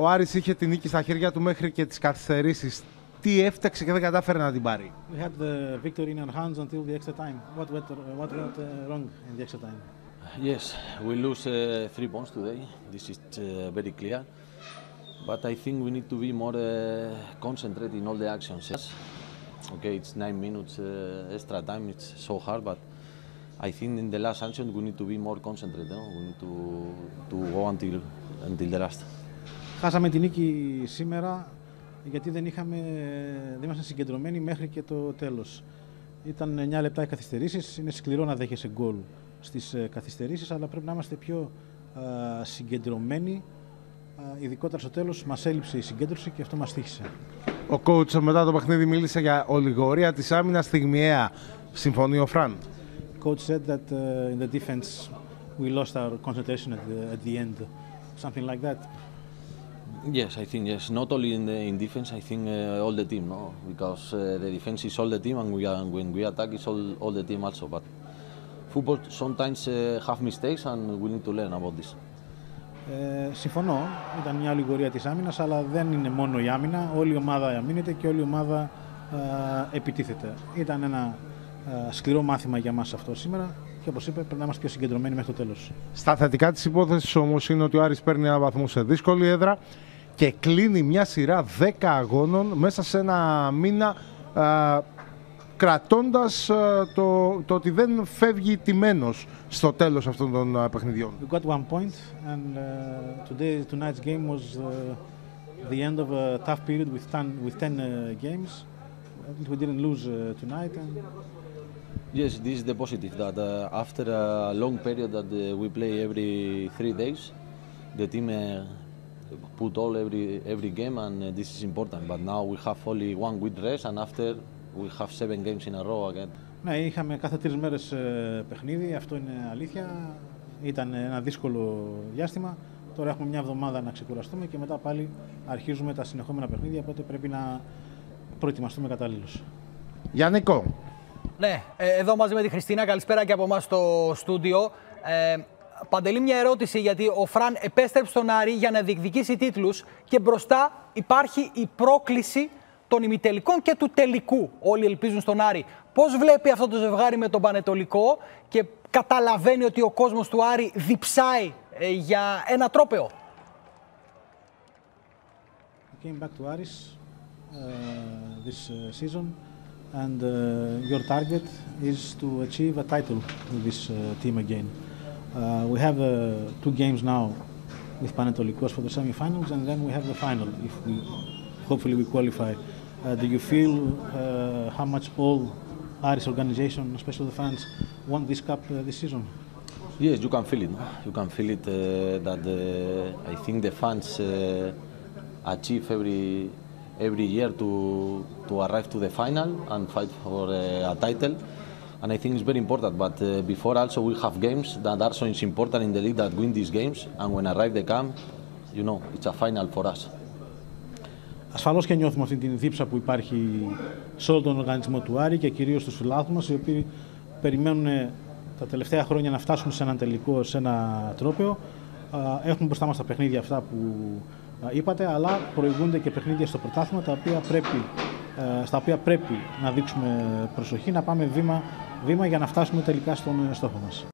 ο Άρης είχε την νίκη στα χέρια του μέχρι και τις καθυστερήσεις. Τι έφταξε και δεν κατάφερε να την πάρει? We had the victory in our hands until the extra time. What went wrong in the extra time? Yes, we lose 3 points today. This is very clear. But I think we need to be more concentrated in all the actions. Yes. Okay, it's 9 minutes extra time. It's so hard, but I think in the last action we need to be more concentrated. No? We need to go until the last. Χάσαμε την νίκη σήμερα γιατί δεν ήμασταν συγκεντρωμένοι μέχρι και το τέλος. Ήταν 9 λεπτά οι καθυστερήσεις. Είναι σκληρό να δέχεσαι γκολ στις καθυστερήσεις, αλλά πρέπει να είμαστε πιο συγκεντρωμένοι. Ειδικότερα στο τέλος μας έλειψε η συγκέντρωση και αυτό μας τύχησε. Ο coach μετά το παιχνίδι μίλησε για ολιγορία της άμυνας στιγμιαία. Συμφωνεί ο Φραν? Coach said that in the defense we lost our concentration at the end. Something like that. Yes, I think yes. Not only in defense, I think all the team, no, because the defense is all the team, and when we attack, it's all the team also. But football sometimes have mistakes, and we need to learn about this. Συμφωνώ, ήταν μια ολιγορία της άμυνας, αλλά δεν είναι μόνο η άμυνα. Όλη η ομάδα αμήνεται και όλη η ομάδα επιτίθεται. Ήταν ένα σκληρό μάθημα για μας αυτό σήμερα και όπως είπε πρέπει να είμαστε πιο συγκεντρωμένοι μέχρι το τέλος. Στα θετικά της υπόθεσης όμως είναι ότι ο Άρης παίρνει ένα βαθμό σε δύσκολη έδρα και κλείνει μια σειρά 10 αγώνων μέσα σε ένα μήνα, κρατώντας το ότι δεν φεύγει τιμένος στο τέλος αυτών των παιχνιδιών. We got 1 point and tonight's game was the end of a tough period with 10 games. We didn't lose tonight. Yes, this is the positive that after a long period that we play every 3 days, the team put all every game, and this is important. But now we have only 1 week rest, and after we have 7 games in a row again. Ναι, είχαμε κάθε 3 μέρες παιχνίδι, αυτό είναι αλήθεια. Ήταν ένα δύσκολο διάστημα. Τώρα έχουμε μια εβδομάδα να ξεκουραστούμε και μετά πάλι αρχίζουμε τα συνεχόμενα παιχνίδια, οπότε πρέπει να προετοιμαστούμε κατάλληλως. Γιάννικο. Ναι, εδώ μαζί με τη Χριστίνα, καλησπέρα και από εμάς στο στούντιο. Παντελή, μια ερώτηση, γιατί ο Φραν επέστρεψε στον Άρη για να διεκδικήσει τίτλους και μπροστά υπάρχει η πρόκληση των ημιτελικών και του τελικού. Όλοι ελπίζουν στον Άρη. Πώς βλέπει αυτό το ζευγάρι με τον Πανετολικό και καταλαβαίνει ότι ο κόσμος του Άρη διψάει για ένα τρόπαιο? We came back to Aris this season and your target is to achieve a title with this team again. We have 2 games now with Panetolikos for the semi-finals, and then we have the final if we hopefully we qualify. Do you feel how much all Aris organization, especially the fans, want this cup this season? Yes, you can feel it. No? You can feel it that I think the fans achieve every year to arrive to the final and fight for a title. And I think it's very important. But before also we have games that are so important in the league that win these games. And when arrive the camp, you know, it's a final for us. Ασφαλώς και νιώθουμε αυτή την δίψα που υπάρχει σε όλο τον οργανισμό του Άρη και κυρίως στους φιλάθλους μας, οι οποίοι περιμένουν τα τελευταία χρόνια να φτάσουν σε έναν τελικό, σε ένα τρόπαιο. Έχουμε μπροστά μας τα παιχνίδια αυτά που είπατε, αλλά προηγούνται και παιχνίδια στο πρωτάθλημα, στα οποία πρέπει να δείξουμε προσοχή, να πάμε βήμα-βήμα για να φτάσουμε τελικά στον στόχο μας.